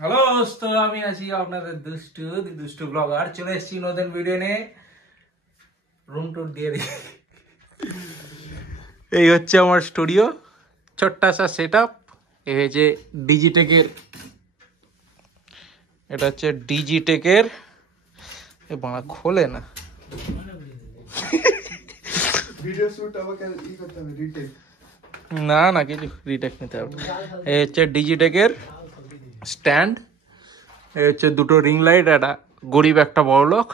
Hello দোস্ত, আমি আছি আপনাদের দুষ্টু ব্লগার। চলে এসেছি নতুন ভিডিও নিয়ে। রুম টুর দিয়ে দিই। এই হচ্ছে আমার স্টুডিও, ছোট্টাসা সেট আপ। এই হচ্ছে ডিজিটেকের, এটা হচ্ছে ডিজিটেকের। এ বাংলা খোলে না। ভিডিও শুট আমাকে ই করতে হবে, রিটেক না না, কিছু রিটেক নিতে হবে। এই হচ্ছে ডিজিটেকের স্ট্যান্ড। এই হচ্ছে দুটো রিং লাইট, একটা গরিব একটা বড় লোক।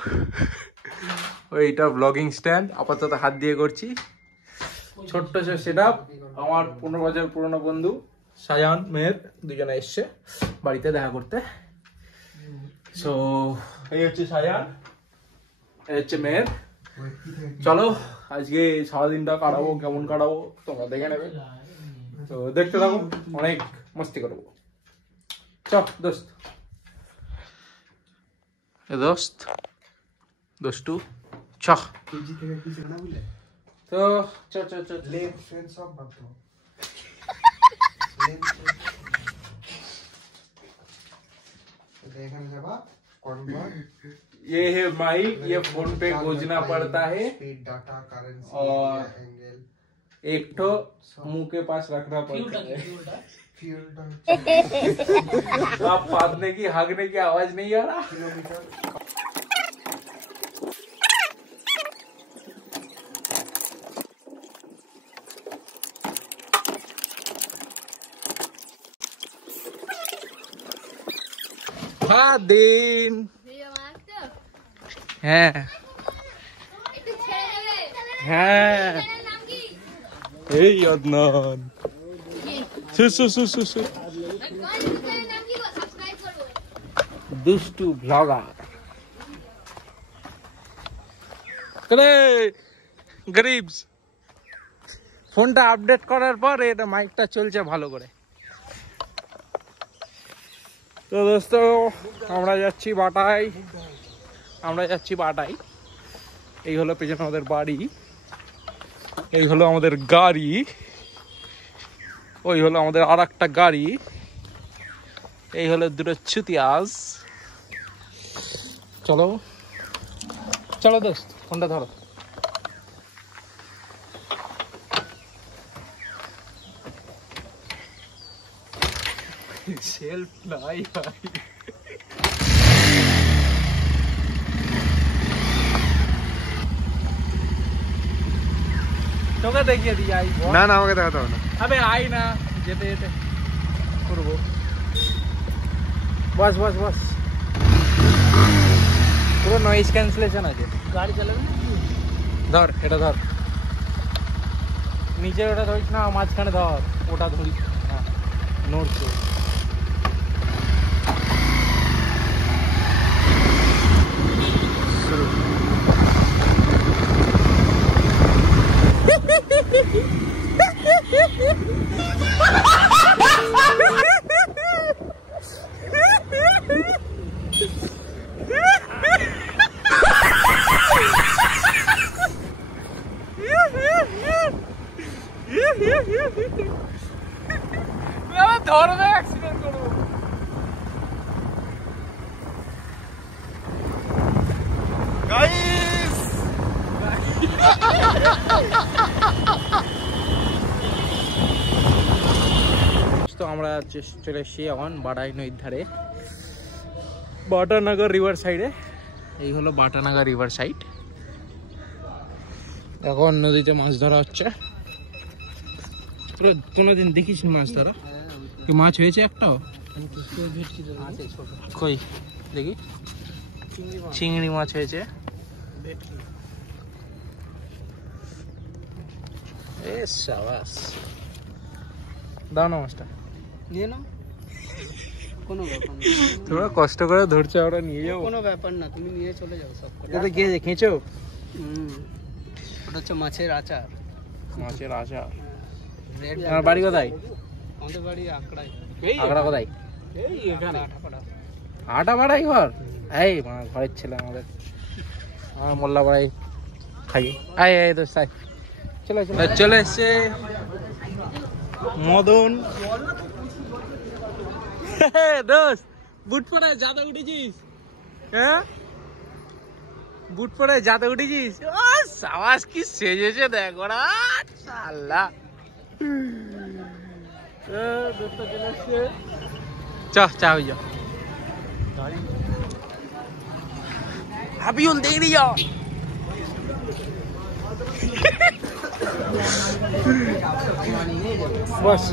ওইটা ব্লগিং স্ট্যান্ড, আপাতত হাত দিয়ে করছি। ছোট্ট সেট আপ। আমার 15 বছর পুরনো বন্ধু শাহজাহান মেহের দুজনে এসছে বাড়িতে দেখা করতে। সো এই হচ্ছে শাহজাহান, এই হচ্ছে মেহের। চলো আজকে সারাদিনটা কাটাবো, কেমন কাটাবো তোমরা দেখে নেবে। তো দেখতে থাকো, অনেক মস্তি করবো। চল দোস্ত, দোস্ত দোস্তু চ। কেজি থেকে কিছু না বুঝলে তো চ চ চ লেন ফ্রেন্ড সব বাদ দাও। देखने के बाद कन्वर्ट ये है माइक, ये फोन पे खोजना पड़ता है स्पीड डाटा करेंसी और एंगल एक तो मुंह के पास रखना पड़ता है। फ्यूल आप फादने की हागने की आवाज नहीं आ रहा। किलोमीटर दिन হ্যাঁ হ্যাঁ, এই অদনান সু দুষ্টু ব্লগার। রে গরিবস, ফোনটা আপডেট করার পর এটা মাইকটা চলছে ভালো করে। তো দোস্ত আমরা যাচ্ছি বাটাই। এই হলো পেছনে আমাদের বাড়ি, এই হলো আমাদের গাড়ি, ওই হলো আমাদের আর একটা গাড়ি, এই হলো দুটো ছুতিয়াস। চলো চলো দোস্ত, ফোনটা ধরো। সেলফ নাই ভাই। তোকে দেখিয়ে দিই, আই না না আমাকে দেখাতে হবে না। আবে আই না, যেতে যেতে করবো। বস বস বস, পুরো নয়েজ ক্যান্সেলেশন আছে। গাড়ি চালাবে না, ধর এটা ধর, নিচে ওটা ধরিস না, মাঝখানে ধর, ওটা ধরিস। হ্যাঁ নড়ছে। ধরবে, অ্যাক্সিডেন্ট করবো। গাইস তো আমরা চলে এসেছি এখন বাটাই নদীর ধারে, বাটানগর রিভার সাইডে। এই হলো বাটানগর রিভার সাইড। এখন নদীতে মাছ ধরা হচ্ছে। কোনোদিন দেখিস মাছ ধরা? কি মাছ হয়েছে একটাও? কই দেখি, চিংড়ি মাছ হয়েছে। এ সাবাস, দাও না মাছটা, নিয়ে নাও, কোনো ব্যাপার না। তোমরা কষ্ট করে ধরছো, আমরা নিয়ে যাবো, কোনো ব্যাপার না, তুমি নিয়ে চলে যাও সব। এটা গিয়ে খেঁচো। ওটা হচ্ছে মাছের আচার। মাছের আচার। রেড। আমার বাড়ি কোথায়? আমাদের বাড়ি আকড়ায়। আগড়া কোথায়? এই এখানে আটাপাড়া। আটাপাড়াই ঘর? এই ঘরের ছেলে আমাদের, আমার মোল্লাপাড়ায় থাকি। আয় আয় দোস্ত আয়, চলে এসছে মদন। দোস্ত বুট পরে যাতে উঠেছিস? হ্যাঁ বুট পরে যাতে উঠেছিস? সাবাস কি সেজেছে দেখ ওরা আল্লাহ। চা হয়ে যা अभी उन देख रही हो बस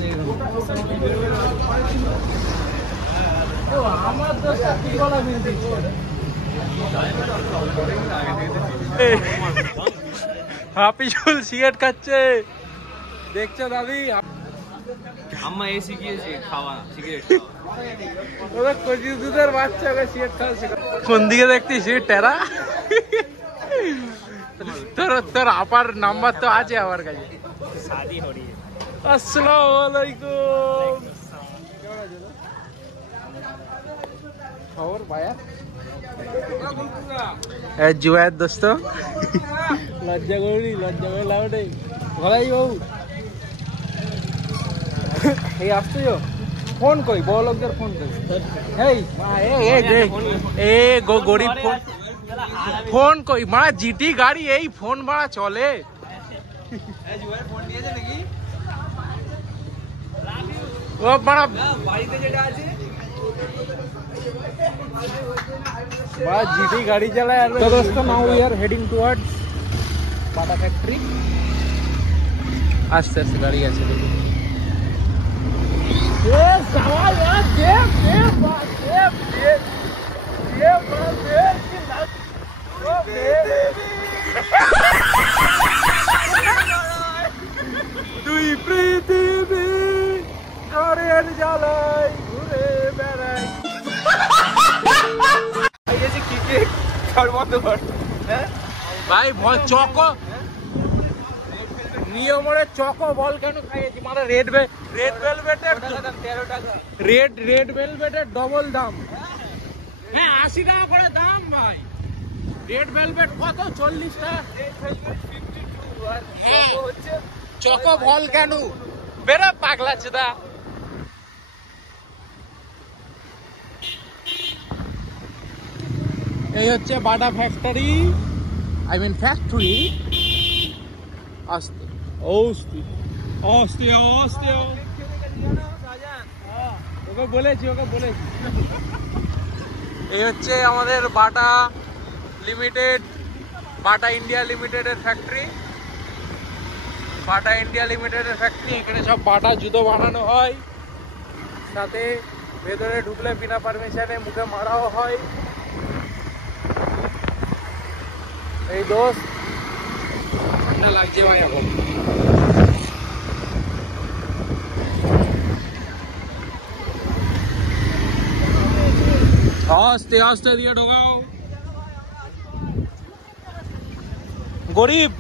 হাফিজুল সিগারেট খাচ্ছে দেখছো দাদি আম্মা এই শিখিয়েছে খাওয়া সিগারেট ওরা কচি দুধের বাচ্চা ওকে সিগারেট খাওয়া শেখায় কোন দিকে দেখতিস টেরা তোর তোর আপার নাম্বার তো আছে আমার কাছে শাদি हो रही है আসসালামু আলাইকুম খবর ভাইয়া जुआद दोस्तों लज्जा गौरी लज्जा गौरी लाउडे भलाई बाबू এই আসছো ফোন কই বড় লোকদের ফোন কই এই এ গরিব ফোন ফোন কই মারা জিটি গাড়ি এই ফোন মারা চলে এই জুয়ার ফোন নিয়েছে নাকি ও মারা বাড়িতে যেটা আছে बड़ा जीटी गाड़ी चला यार। तो दोस्तों now we are heading towards Bata factory. आस्ते आस्ते गाड़ी ऐसे देखो ये सवाल यार देव देव बात देव देव देव बात देव की लात ओ देव তুই পৃথিবী কারের জ্বালাই ঘুরে বেড়াই ভাই চকো নিয়মরে চকো বল কেন খাইয়েছি মানে রেড ভেলভেটের 13 টাকা রেড ভেলভেটের ডবল দাম হ্যাঁ 80 টাকা করে দাম ভাই রেড ভেলভেট কত 40 টাকা চকো বল কেন বেরা পাগলা চোদা এই হচ্ছে বাটা ফ্যাক্টরি আই মিন ফ্যাক্টরি আস্তে ওস্তে ওস্তে ওস্তে ওকে বলেছি এই হচ্ছে আমাদের বাটা লিমিটেড বাটা ইন্ডিয়া লিমিটেডের ফ্যাক্টরি বাটা ইন্ডিয়া লিমিটেডের ফ্যাক্টরি এখানে সব বাটা জুতো বানানো হয় সাথে ভেতরে ঢুকলে বিনা পারমিশনে মুখে মারাও হয় এই দোস্ত ঠান্ডা লাগছে ভাই এখন আস্তে আস্তে দিয়ে ঢোকাও গরিব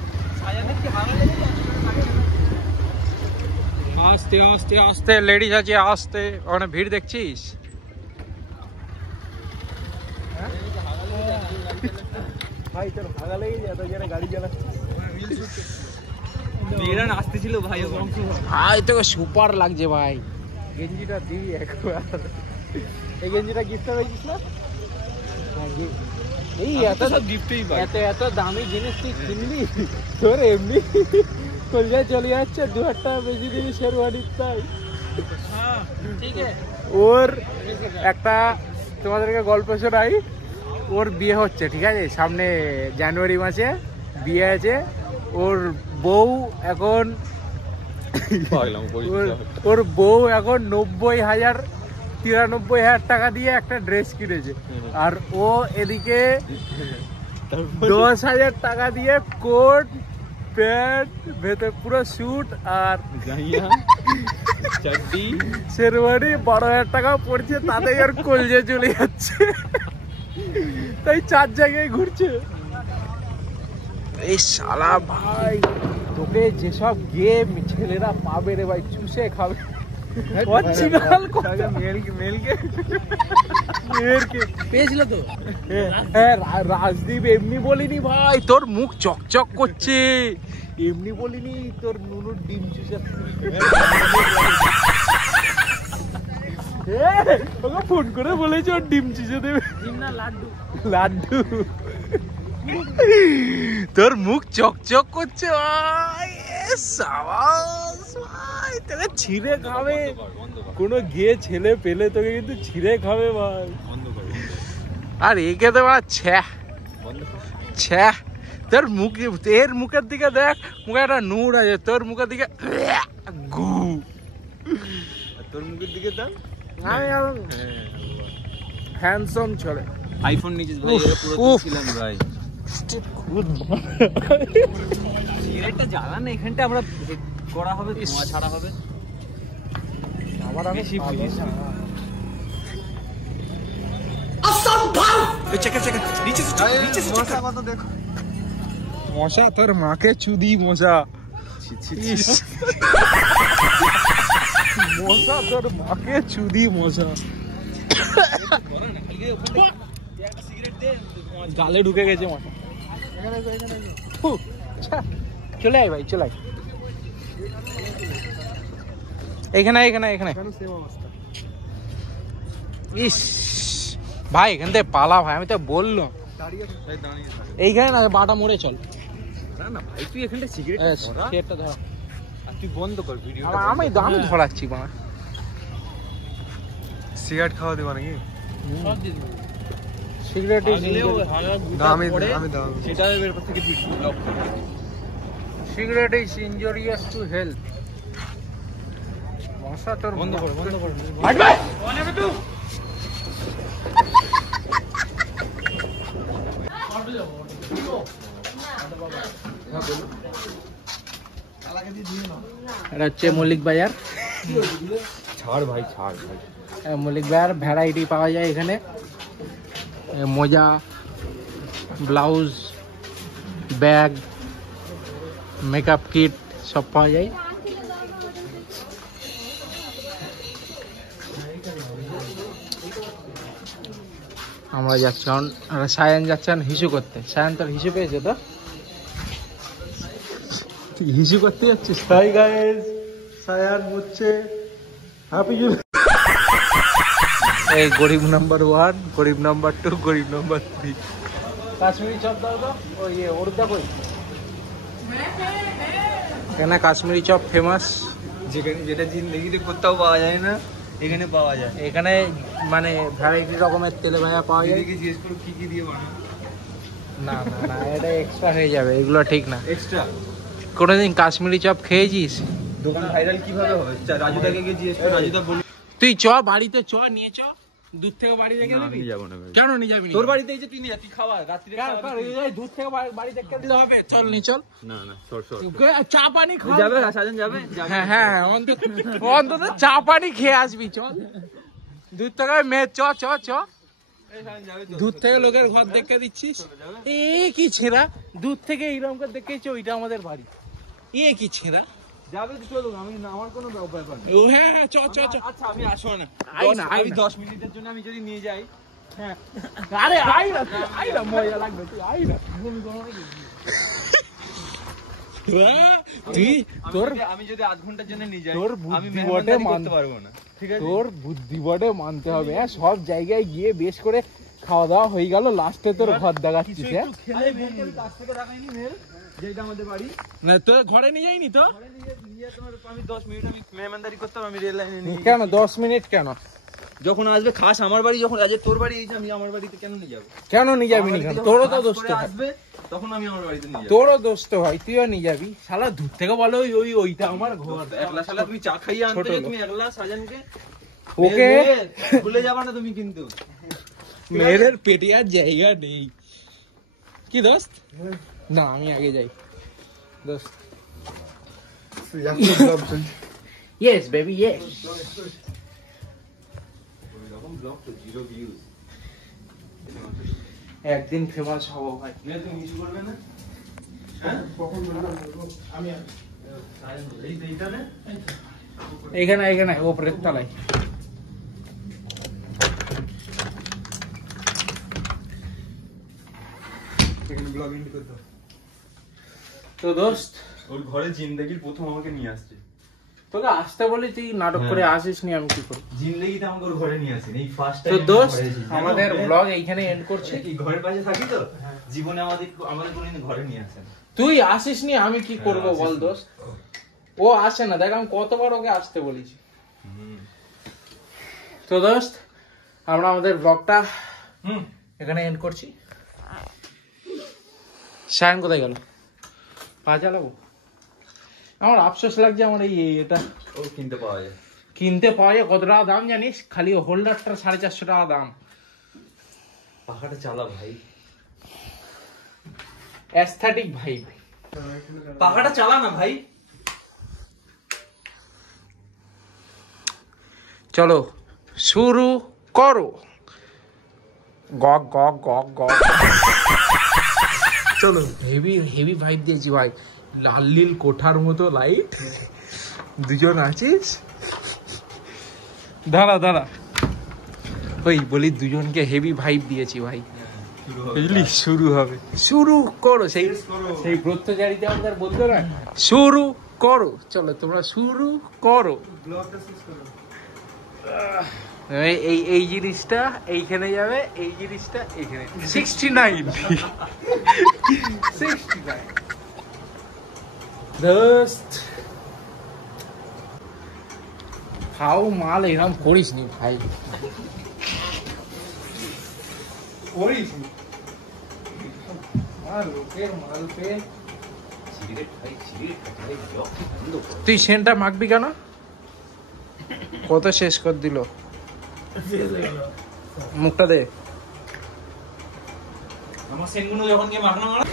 আস্তে আস্তে আস্তে লেডিস আছে আস্তে ওখানে ভিড় দেখছিস ভাই তোর ভাগা লেগে যায় তো যারা গাড়ি চালাচ্ছিস মেয়েরা নাচতেছিল ভাই ভাই তোকে সুপার লাগছে ভাই গেঞ্জিটা দিবি একবার এই গেঞ্জিটা গিফট পেয়েছিস না এই এত সব গিফটই পাই এত দামি জিনিস তুই কিনবি তোর এমনি কলজায় চলে যাচ্ছে 2000 টাকা বেশি দিবি শেরওয়ানির তাই ঠিক আছে ওর একটা তোমাদেরকে গল্প শোনাই ওর বিয়ে হচ্ছে ঠিক আছে সামনে জানুয়ারি মাসে বিয়ে আছে ওর বউ এখন ওর বউ এখন 93,000 টাকা দিয়ে একটা ড্রেস কিনেছে আর ও এদিকে 10,000 টাকা দিয়ে কোট প্যান্ট ভেতরে পুরো স্যুট আর চাড্ডি শেরওয়ানি 12,000 টাকা পড়ছে তাতেই আর কলজে চলে যাচ্ছে তাই 4 জায়গায় ঘুরছে এই শালা ভাই তোকে যেসব গেম ছেলেরা পাবে রে ভাই চুষে খাবে রাজদীপ এমনি বলিনি ভাই তোর মুখ চকচক করছে এমনি বলিনি তোর নুনুর ডিম চুষে ওকে ফোন করে বলেছে ওর ডিম চিজে দেবে। ডিম না লাড্ডু। লাড্ডু। তোর মুখ চকচক করছে ভাই, সাবাস ভাই, তোকে ছিঁড়ে খাবে কোনো গে ছেলে পেলে, তোকে কিন্তু ছিঁড়ে খাবে ভাই। আর একে তো ছ্যা ছ্যা, তোর মুখ, এর মুখের দিকে দেখ, মুখে একটা নূর আছে, তোর মুখের দিকে গু, তোর মুখের দিকে দাও। আমি হ্যান্ডসাম ছেলে। আইফোন নিচে ভাই, উফ, এর পুরো উফ। ছিলাম ভাই। খুব সিগারেটটা জ্বালা না, এখানটা আমরা করা হবে, ধোঁয়া ছাড়া হবে। আমার আমি বেশি পুলিশ না। মশা কত দেখো। মশা, তোর মাকে চুদি মশা। ইস। মশা, তোর মাকে চুদি মশা। গালে ঢুকে গেছে মশা। ফু, ছ্যা। চলে আয় ভাই, চলে আয়। এখানে এখানে এখানে। ইস ভাই, এখান থেকে পালা ভাই, আমি তো বললাম এইখানে না, বাটা মোড়ে চল। না না ভাই, তুই এখানটা সিগারেট সিগারেটটা ধর, আর তুই বন্ধ কর ভিডিও। আমি আমি ধরাচ্ছি বা সিগারেট খাওয়া দেবো নাকি? সব দিন সিগারেট আমি দাও। সেটা এর থেকে ব্লক করে। Cigarette is injurious to health. মশা তোর বন্ধ কর, বন্ধ কর। এটা হচ্ছে মল্লিক বাজার। ছাড় ভাই, ছাড় ভাই। মল্লিক বাজার ভ্যারাইটি পাওয়া যায় এখানে, মোজা, ব্লাউজ, ব্যাগ, মেকআপ কিট সব পাওয়া যায়। আমরা যাচ্ছি এখন, সায়ান যাচ্ছেন হিসু করতে। সায়ান, তোর হিসু পেয়েছে তো? তুই হিসু করতে যাচ্ছিস? হাই গাইস, সায়ান হচ্ছে হ্যাপি জুলাই। এই গরিব নাম্বার 1, গরিব নাম্বার 2, গরিব নাম্বার 3। কাশ্মীরি চপ দাও তো, ওই ওরটা কই? এখানে কাশ্মীরি চপ ফেমাস। যেখানে যেটা জিন্দগিতে কোথাও পাওয়া যায় না, এখানে পাওয়া যায়। এখানে মানে ভ্যারাইটি রকমের তেলে ভাজা পাওয়া যায়। এদিকে জিজ্ঞেস করো কি কি দিয়ে বানায়। না না না, এটা এক্সট্রা হয়ে যাবে, এগুলো ঠিক না। এক্সট্রা কোনোদিন কাশ্মীরি চপ খেয়েছিস? দোকান ভাইরাল কিভাবে হবে? রাজুদাকে গিয়ে জিজ্ঞেস করো, রাজুদা বলি। তুই চ বাড়িতে, চ নিয়ে চ, দূর থেকে বাড়ি রেখে দিবি? যাবো না ভাই। কেন নিয়ে যাবি? তোর বাড়িতে এই যে তুই নিয়ে তুই খাওয়া রাত্রিরে দূর থেকে বাড়ি দেখতে দিতে হবে? চল নি, চল। না না সর সর চা পানি খা। যাবে সাজান যাবে। হ্যাঁ হ্যাঁ, অন্তত চা পানি খেয়ে আসবি, চল। দূর থেকে মেয়ে, চ চ চ। দূর থেকে লোকের ঘর দেখে দিচ্ছিস? এ কি ছেঁড়া, দূর থেকে এইরকম করে দেখেছি, ওইটা আমাদের বাড়ি। এ কি ছেঁড়া। যাবে তো চলুন, আমি আমার কোনো ব্যাপার নেই। ও হ্যাঁ হ্যাঁ, চ চ চ। আচ্ছা আমি আসবো না, আই না, আই আমি না। 10 মিনিটের জন্য আমি যদি নিয়ে যাই। হ্যাঁ, আরে আই না, তুই আই না, মজা লাগবে, তুই আই না। তুই তোর, আমি যদি আধ ঘন্টার জন্য নিয়ে যাই, তোর আমি বুদ্ধি বটে মেহমানদারি মান, করতে পারবো না। ঠিক আছে, তোর বুদ্ধি বটে মানতে হবে। হ্যাঁ, সব জায়গায় গিয়ে বেশ করে খাওয়া দাওয়া হয়ে গেল, লাস্টে তোর ঘর দেখাচ্ছিস। হ্যাঁ, খেলে আমি কাছ থেকে দেখাইনি মেল, যেটা আমাদের বাড়ি। না তোর ঘরে নিয়ে যাইনি তো? ঘরে নিয়ে তোমার আমি 10 মিনিট আমি মেহমানদারি করতাম, আমি রেল লাইনে নিয়ে কেন 10 মিনিট কেন? যখন আসবে খাস আমার বাড়ি, যখন আজ তোর বাড়ি এই যে আমি আমার বাড়িতে কেন নিয়ে যাবো? কেন নিয়ে যাবি না? কেন? তোরও তো দোস্ত হয়, আসবে তখন আমি আমার বাড়িতে নিয়ে যাবো। তোরও দোস্ত হয়, তুইও নিয়ে যাবি। শালা দূর থেকে বলো ওইটা আমার ঘর। একলা শালা তুমি চা খাইয়ে আনতে ছোট গিয়ে লোক। তুমি একলা সাজানকে ওকে ভুলে যাবা না তুমি কিন্তু। মেয়েদের পেটে আর জায়গা নেই কি দোস্ত? না আমি আগে যাই দোস্ত। Yes baby yes. একদিন ফেমাস হবো ভাই। তুমি কিছু করবে না? এখানে এখানে ওপরের তলায়। তো দোস্ত ওর ঘরে জিন্দেগির প্রথম আমাকে নিয়ে আসছে। তোকে আসতে বলি তুই নাটক করে আসিস নি, আমি কি করব? জিন্দেগিতে আমাকে ওর ঘরে নিয়ে আসেন, এই ফার্স্ট তো টাইম দোস্ত আমাদের ব্লগ এইখানে এন্ড করছি। এই ঘরের পাশে থাকি তো, জীবনে আমাদের কোনোদিন ঘরে নিয়ে আসেন। তুই আসিস নি, আমি কি করব বল দোস্ত? ও আসে না, দেখ আমি কতবার ওকে আসতে বলেছি। তো দোস্ত আমরা আমাদের ব্লগটা এখানে এন্ড করছি। সায়ন কোথায় গেল? পা চালাবো। আমার আফসোস লাগছে, আমার এটা ও কিনতে পাওয়া যায়, কিনতে পাওয়া যায়। কত টাকা দাম জানিস? খালি হোল্ডারটা 450 টাকা দাম। পাখাটা চালা ভাই, অ্যাস্থেটিক ভাই, পাখাটা চালা না ভাই। চলো শুরু করো। গগ গগ গগ গগ। চলো, হেভি হেভি ভাইব দিয়েছি ভাই, লাল নীল কোঠার মতো লাইট, দুজন আছিস। দাঁড়া দাঁড়া, ওই বলি দুজনকে হেভি ভাইব দিয়েছি ভাই, বুঝলি? শুরু হবে, শুরু করো। সেই সেই ব্রতচারীতে আমাদের বলতো না, শুরু করো। চলো তোমরা শুরু করো। এই এই জিনিসটা এইখানে যাবে, এই জিনিসটা এইখানে। 69 69 দোস্ত খাও মাল, এরকম করিস নি ভাই, করিস নি। লোকের মাল পেয়ে তুই সেন্টটা মাখবি কেন? কত শেষ কর দিল, মুখটা দে। আমার সেনগুলো যখন গিয়ে মাখানো মারা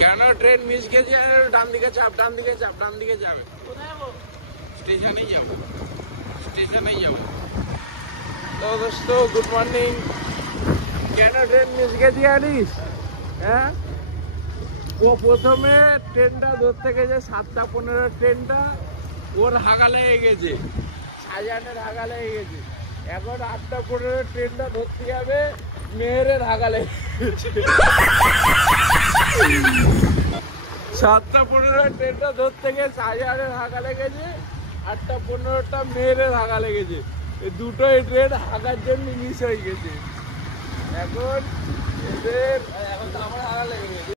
কেন ট্রেন মিস গেছে? ডান দিকে চাপ, ডান দিকে চাপ, ডান দিকে যাবে। স্টেশনেই যাবো, স্টেশনেই যাবো। তো দোস্ত গুড মর্নিং। কেন ট্রেন মিস গেছে জানিস? হ্যাঁ, ও প্রথমে ট্রেনটা ধরতে গেছে 7:15 ট্রেনটা, ওর হাগা লেগে গেছে, শাহজাহানের হাগা লেগে গেছে। এখন 8:15 ট্রেনটা ধরতে যাবে, মেহেরের হাগা লেগে গেছে। 7:15 ট্রেনটা ধরতে গিয়ে শাহজাহানের হাগা লেগেছে, 8:15টা মেহেরের হাগা লেগেছে। এই দুটোই ট্রেন হাগার জন্য মিস হয়ে গেছে। এখন এদের এখন আমার হাগা লেগে গেছে।